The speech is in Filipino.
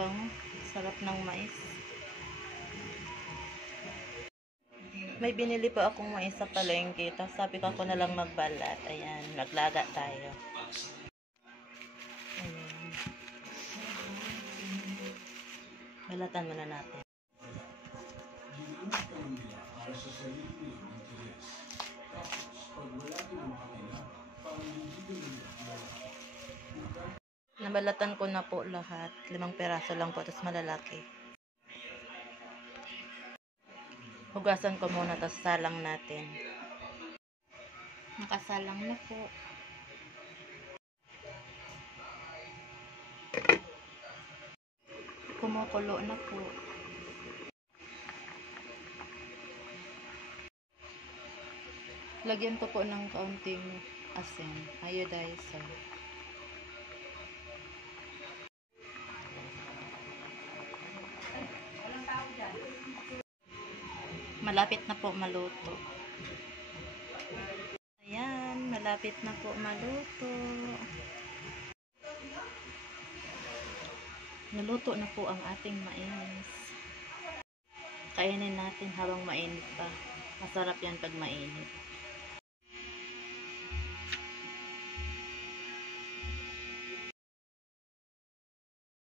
bango. Sarap ng mais. May binili pa akong mais sa palengke. Tapos sabi ko ako na lang magbalat. Ayan, naglaga tayo. Ayan. Balatan muna natin. Nabalatan ko na po lahat. 5 peraso lang po, tapos malalaki. Hugasan ko muna, tapos salang natin. Nakasalang na po. Kumukulo na po. Lagyan ko po ng kaunting asin, iodizer. Malapit na po maluto. Ayan, malapit na po maluto. Naluto na po ang ating mais. Kainin natin habang mainit pa. Masarap yan pag mainit.